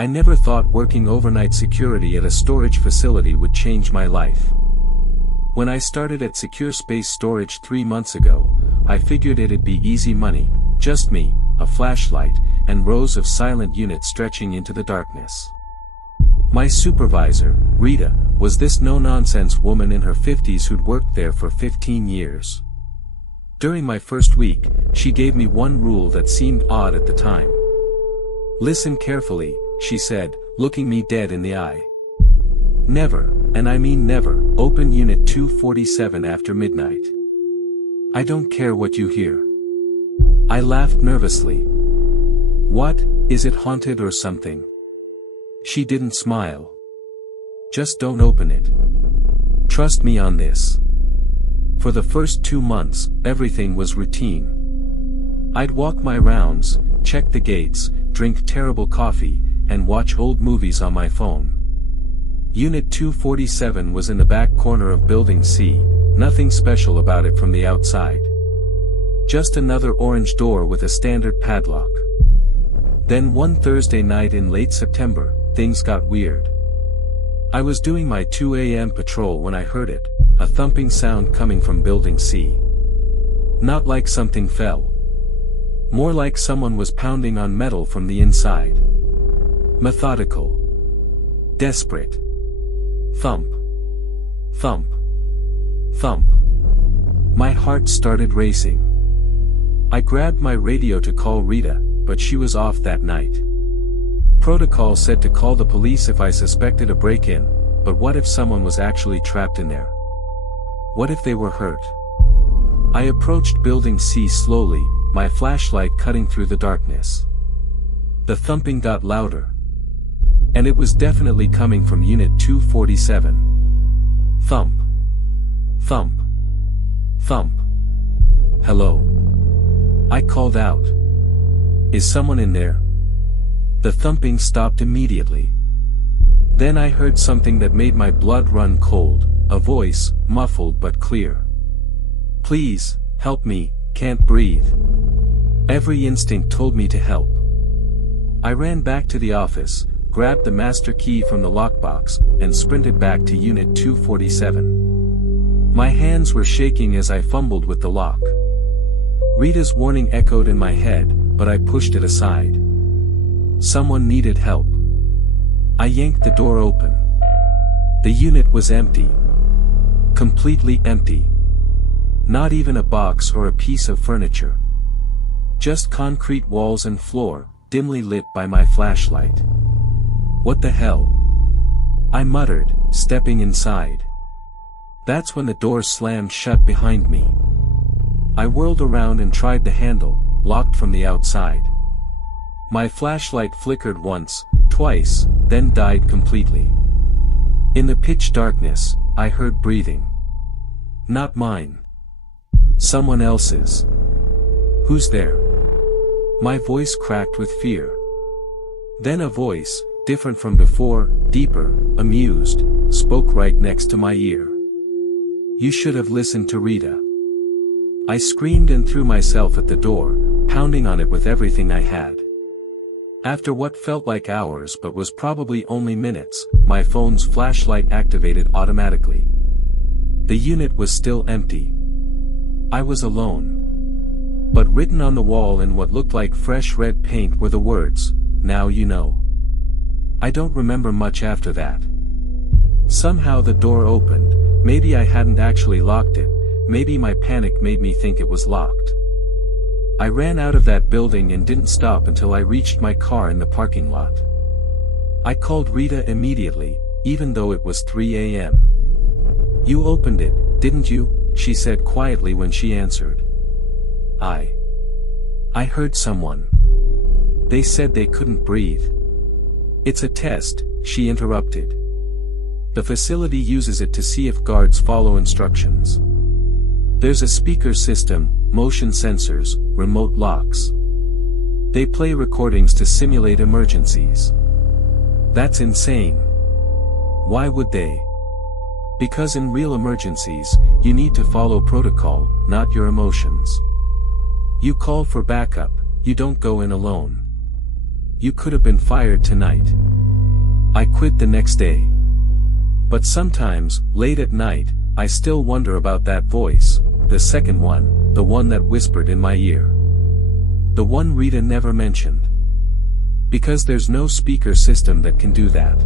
I never thought working overnight security at a storage facility would change my life. When I started at Secure Space Storage 3 months ago, I figured it'd be easy money, just me, a flashlight, and rows of silent units stretching into the darkness. My supervisor, Rita, was this no-nonsense woman in her 50s who'd worked there for 15 years. During my first week, she gave me one rule that seemed odd at the time. "Listen carefully," she said, looking me dead in the eye. "Never, and I mean never, open Unit 247 after midnight. I don't care what you hear." I laughed nervously. "What, is it haunted or something?" She didn't smile. "Just don't open it. Trust me on this." For the first 2 months, everything was routine. I'd walk my rounds, check the gates, drink terrible coffee, and watch old movies on my phone. Unit 247 was in the back corner of Building C, nothing special about it from the outside. Just another orange door with a standard padlock. Then one Thursday night in late September, things got weird. I was doing my 2 a.m. patrol when I heard it, a thumping sound coming from Building C. Not like something fell. More like someone was pounding on metal from the inside. Methodical. Desperate. Thump. Thump. Thump. My heart started racing. I grabbed my radio to call Rita, but she was off that night. Protocol said to call the police if I suspected a break-in, but what if someone was actually trapped in there? What if they were hurt? I approached Building C slowly, my flashlight cutting through the darkness. The thumping got louder. And it was definitely coming from Unit 247. Thump. Thump. Thump. "Hello?" I called out. "Is someone in there?" The thumping stopped immediately. Then I heard something that made my blood run cold, a voice, muffled but clear. "Please, help me, can't breathe." Every instinct told me to help. I ran back to the office, grabbed the master key from the lockbox, and sprinted back to Unit 247. My hands were shaking as I fumbled with the lock. Rita's warning echoed in my head, but I pushed it aside. Someone needed help. I yanked the door open. The unit was empty. Completely empty. Not even a box or a piece of furniture. Just concrete walls and floor, dimly lit by my flashlight. "What the hell?" I muttered, stepping inside. That's when the door slammed shut behind me. I whirled around and tried the handle, locked from the outside. My flashlight flickered once, twice, then died completely. In the pitch darkness, I heard breathing. Not mine. Someone else's. "Who's there?" My voice cracked with fear. Then a voice, different from before, deeper, amused, spoke right next to my ear. "You should have listened to Rita." I screamed and threw myself at the door, pounding on it with everything I had. After what felt like hours but was probably only minutes, my phone's flashlight activated automatically. The unit was still empty. I was alone. But written on the wall in what looked like fresh red paint were the words, "Now you know." I don't remember much after that. Somehow the door opened, maybe I hadn't actually locked it, maybe my panic made me think it was locked. I ran out of that building and didn't stop until I reached my car in the parking lot. I called Rita immediately, even though it was 3 a.m. "You opened it, didn't you?" she said quietly when she answered. I heard someone. They said they couldn't breathe." "It's a test," she interrupted. "The facility uses it to see if guards follow instructions. There's a speaker system, motion sensors, remote locks. They play recordings to simulate emergencies." "That's insane." "Why would they?" "Because in real emergencies, you need to follow protocol, not your emotions. You call for backup, you don't go in alone. You could have been fired tonight." I quit the next day. But sometimes, late at night, I still wonder about that voice, the second one, the one that whispered in my ear. The one Rita never mentioned. Because there's no speaker system that can do that.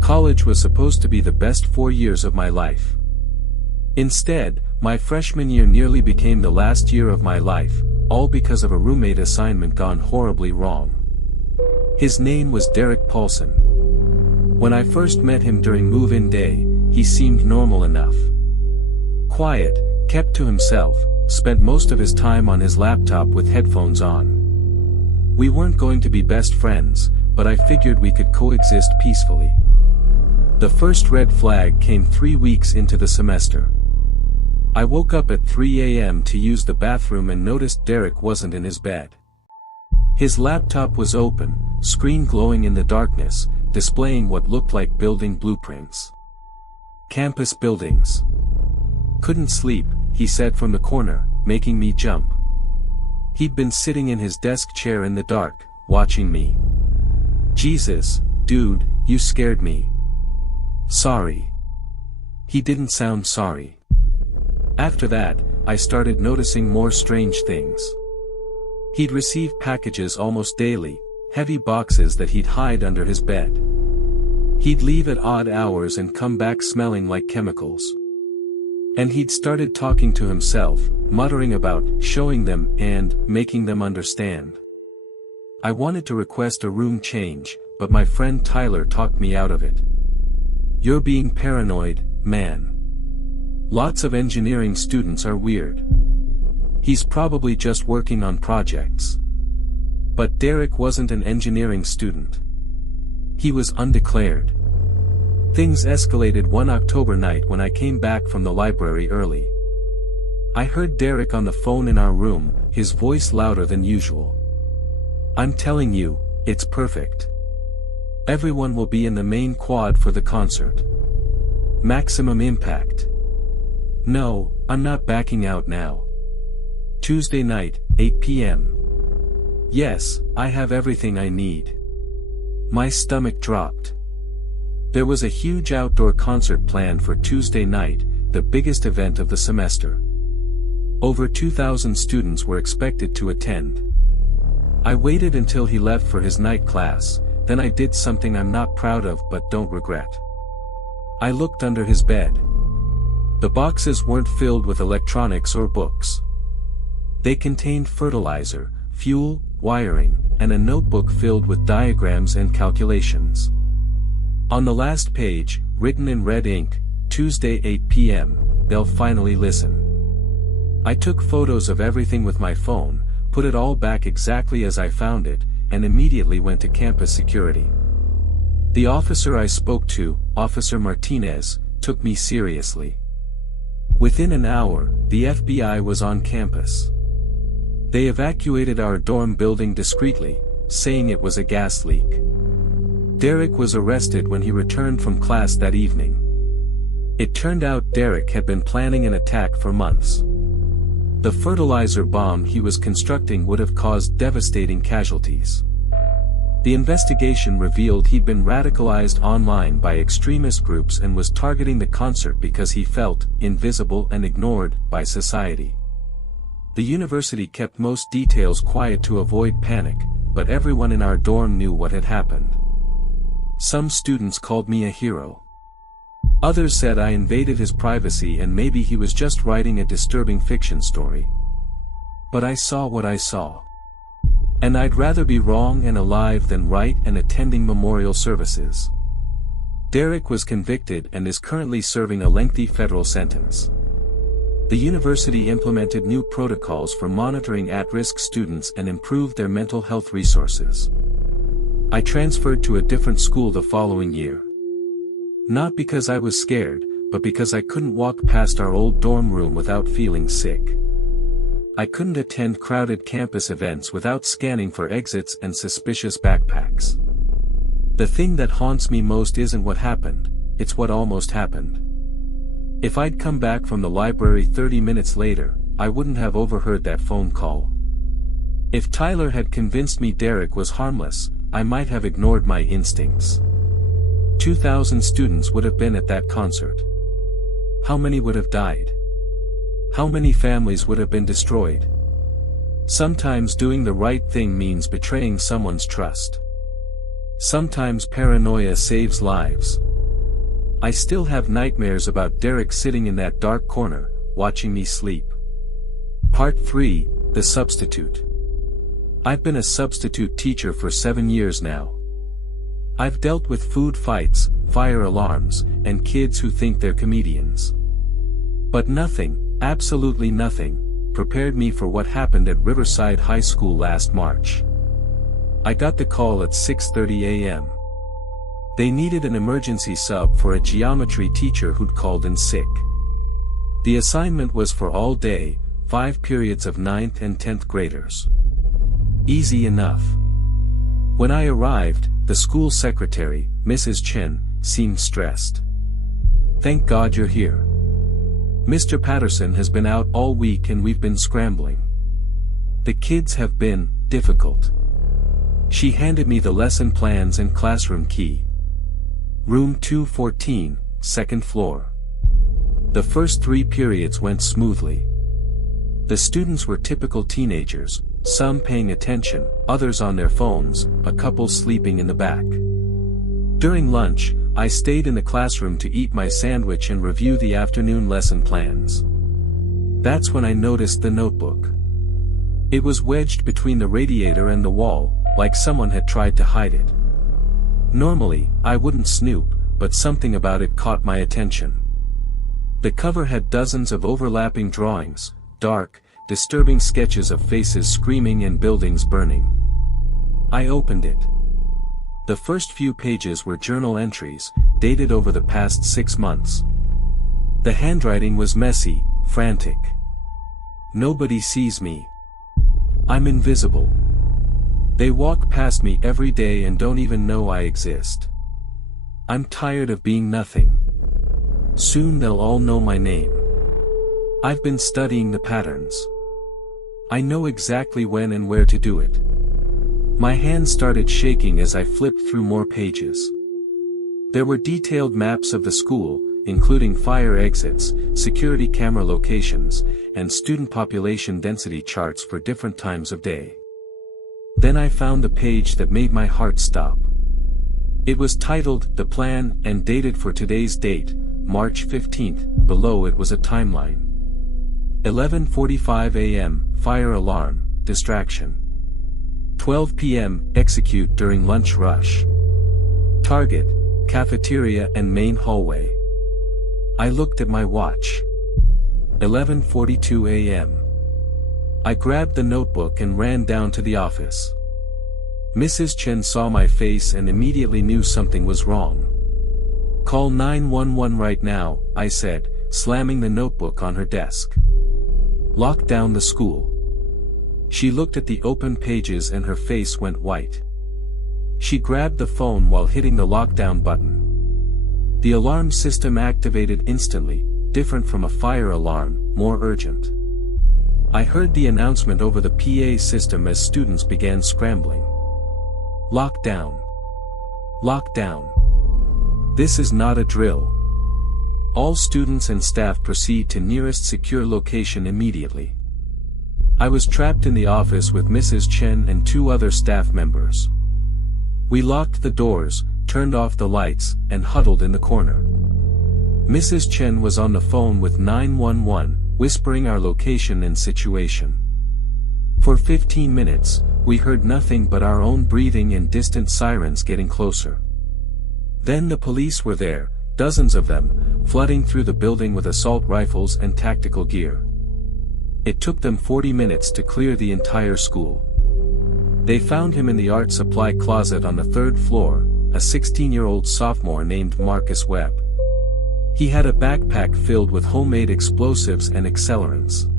College was supposed to be the best 4 years of my life. Instead, my freshman year nearly became the last year of my life, all because of a roommate assignment gone horribly wrong. His name was Derek Paulson. When I first met him during move-in day, he seemed normal enough. Quiet, kept to himself, spent most of his time on his laptop with headphones on. We weren't going to be best friends, but I figured we could coexist peacefully. The first red flag came 3 weeks into the semester. I woke up at 3 a.m. to use the bathroom and noticed Derek wasn't in his bed. His laptop was open, screen glowing in the darkness, displaying what looked like building blueprints. Campus buildings. Couldn't sleep, he said from the corner, making me jump. He'd been sitting in his desk chair in the dark, watching me. Jesus, dude, you scared me. Sorry. He didn't sound sorry. After that, I started noticing more strange things. He'd receive packages almost daily, heavy boxes that he'd hide under his bed. He'd leave at odd hours and come back smelling like chemicals. And he'd started talking to himself, muttering about showing them and making them understand. I wanted to request a room change, but my friend Tyler talked me out of it. You're being paranoid, man. Lots of engineering students are weird. He's probably just working on projects. But Derek wasn't an engineering student. He was undeclared. Things escalated one October night when I came back from the library early. I heard Derek on the phone in our room, his voice louder than usual. I'm telling you, it's perfect. Everyone will be in the main quad for the concert. Maximum impact. No, I'm not backing out now. Tuesday night, 8 p.m. Yes, I have everything I need. My stomach dropped. There was a huge outdoor concert planned for Tuesday night, the biggest event of the semester. Over 2,000 students were expected to attend. I waited until he left for his night class, then I did something I'm not proud of but don't regret. I looked under his bed. The boxes weren't filled with electronics or books. They contained fertilizer, fuel, wiring, and a notebook filled with diagrams and calculations. On the last page, written in red ink, Tuesday 8 p.m., they'll finally listen. I took photos of everything with my phone, put it all back exactly as I found it, and immediately went to campus security. The officer I spoke to, Officer Martinez, took me seriously. Within an hour, the FBI was on campus. They evacuated our dorm building discreetly, saying it was a gas leak. Derek was arrested when he returned from class that evening. It turned out Derek had been planning an attack for months. The fertilizer bomb he was constructing would have caused devastating casualties. The investigation revealed he'd been radicalized online by extremist groups and was targeting the concert because he felt invisible and ignored by society. The university kept most details quiet to avoid panic, but everyone in our dorm knew what had happened. Some students called me a hero. Others said I invaded his privacy and maybe he was just writing a disturbing fiction story. But I saw what I saw. And I'd rather be wrong and alive than right and attending memorial services. Derek was convicted and is currently serving a lengthy federal sentence. The university implemented new protocols for monitoring at-risk students and improved their mental health resources. I transferred to a different school the following year. Not because I was scared, but because I couldn't walk past our old dorm room without feeling sick. I couldn't attend crowded campus events without scanning for exits and suspicious backpacks. The thing that haunts me most isn't what happened, it's what almost happened. If I'd come back from the library 30 minutes later, I wouldn't have overheard that phone call. If Tyler had convinced me Derek was harmless, I might have ignored my instincts. 2,000 students would have been at that concert. How many would have died? How many families would have been destroyed? Sometimes doing the right thing means betraying someone's trust. Sometimes paranoia saves lives. I still have nightmares about Derek sitting in that dark corner, watching me sleep. Part 3, The Substitute. I've been a substitute teacher for 7 years now. I've dealt with food fights, fire alarms, and kids who think they're comedians. But nothing, absolutely nothing, prepared me for what happened at Riverside High School last March. I got the call at 6:30 a.m. They needed an emergency sub for a geometry teacher who'd called in sick. The assignment was for all day, 5 periods of 9th and 10th graders. Easy enough. When I arrived, the school secretary, Mrs. Chen, seemed stressed. "Thank God you're here. Mr. Patterson has been out all week and we've been scrambling. The kids have been difficult." She handed me the lesson plans and classroom key. Room 214, second floor. The first 3 periods went smoothly. The students were typical teenagers, some paying attention, others on their phones, a couple sleeping in the back. During lunch, I stayed in the classroom to eat my sandwich and review the afternoon lesson plans. That's when I noticed the notebook. It was wedged between the radiator and the wall, like someone had tried to hide it. Normally, I wouldn't snoop, but something about it caught my attention. The cover had dozens of overlapping drawings, dark, disturbing sketches of faces screaming and buildings burning. I opened it. The first few pages were journal entries, dated over the past 6 months. The handwriting was messy, frantic. "Nobody sees me. I'm invisible. They walk past me every day and don't even know I exist. I'm tired of being nothing. Soon they'll all know my name. I've been studying the patterns. I know exactly when and where to do it." My hands started shaking as I flipped through more pages. There were detailed maps of the school, including fire exits, security camera locations, and student population density charts for different times of day. Then I found the page that made my heart stop. It was titled "The Plan" and dated for today's date, March 15th, below it was a timeline. 11:45 a.m., fire alarm, distraction. 12 p.m., execute during lunch rush. Target, cafeteria and main hallway. I looked at my watch. 11:42 a.m. I grabbed the notebook and ran down to the office. Mrs. Chen saw my face and immediately knew something was wrong. "Call 911 right now," I said, slamming the notebook on her desk. "Lock down the school." She looked at the open pages and her face went white. She grabbed the phone while hitting the lockdown button. The alarm system activated instantly, different from a fire alarm, more urgent. I heard the announcement over the PA system as students began scrambling. "Lockdown. Lockdown. This is not a drill. All students and staff proceed to nearest secure location immediately." I was trapped in the office with Mrs. Chen and 2 other staff members. We locked the doors, turned off the lights, and huddled in the corner. Mrs. Chen was on the phone with 911, whispering our location and situation. For 15 minutes, we heard nothing but our own breathing and distant sirens getting closer. Then the police were there, dozens of them, flooding through the building with assault rifles and tactical gear. It took them 40 minutes to clear the entire school. They found him in the art supply closet on the 3rd floor, a 16-year-old sophomore named Marcus Webb. He had a backpack filled with homemade explosives and accelerants.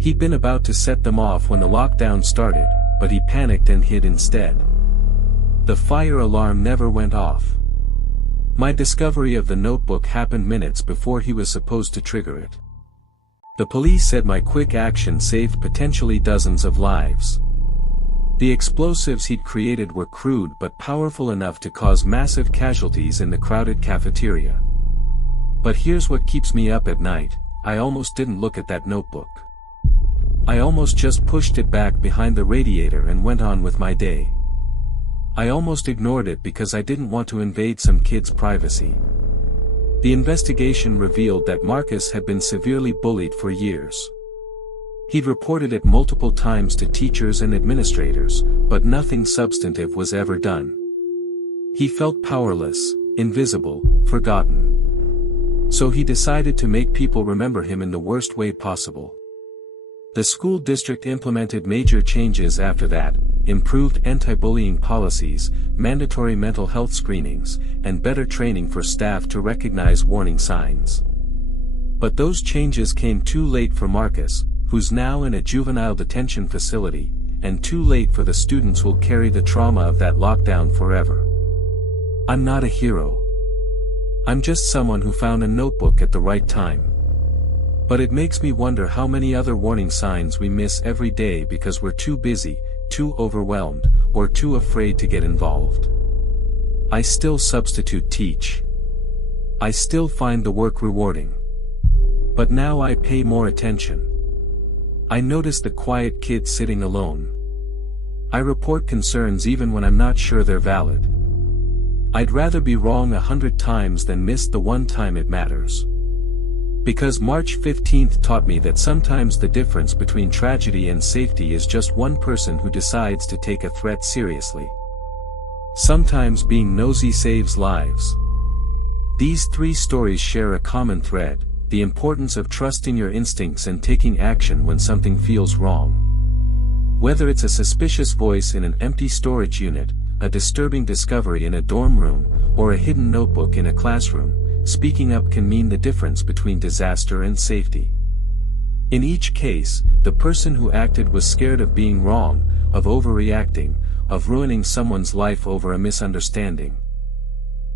He'd been about to set them off when the lockdown started, but he panicked and hid instead. The fire alarm never went off. My discovery of the notebook happened minutes before he was supposed to trigger it. The police said my quick action saved potentially dozens of lives. The explosives he'd created were crude but powerful enough to cause massive casualties in the crowded cafeteria. But here's what keeps me up at night: I almost didn't look at that notebook. I almost just pushed it back behind the radiator and went on with my day. I almost ignored it because I didn't want to invade some kid's privacy. The investigation revealed that Marcus had been severely bullied for years. He'd reported it multiple times to teachers and administrators, but nothing substantive was ever done. He felt powerless, invisible, forgotten. So he decided to make people remember him in the worst way possible. The school district implemented major changes after that: improved anti-bullying policies, mandatory mental health screenings, and better training for staff to recognize warning signs. But those changes came too late for Marcus, who's now in a juvenile detention facility, and too late for the students who'll carry the trauma of that lockdown forever. I'm not a hero. I'm just someone who found a notebook at the right time. But it makes me wonder how many other warning signs we miss every day because we're too busy, too overwhelmed, or too afraid to get involved. I still substitute teach. I still find the work rewarding. But now I pay more attention. I notice the quiet kid sitting alone. I report concerns even when I'm not sure they're valid. I'd rather be wrong 100 times than miss the one time it matters. Because March 15th taught me that sometimes the difference between tragedy and safety is just one person who decides to take a threat seriously. Sometimes being nosy saves lives. These three stories share a common thread: the importance of trusting your instincts and taking action when something feels wrong. Whether it's a suspicious voice in an empty storage unit, a disturbing discovery in a dorm room, or a hidden notebook in a classroom, speaking up can mean the difference between disaster and safety. In each case, the person who acted was scared of being wrong, of overreacting, of ruining someone's life over a misunderstanding.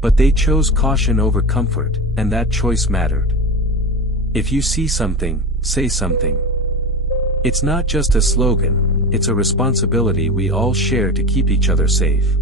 But they chose caution over comfort, and that choice mattered. If you see something, say something. It's not just a slogan, it's a responsibility we all share to keep each other safe.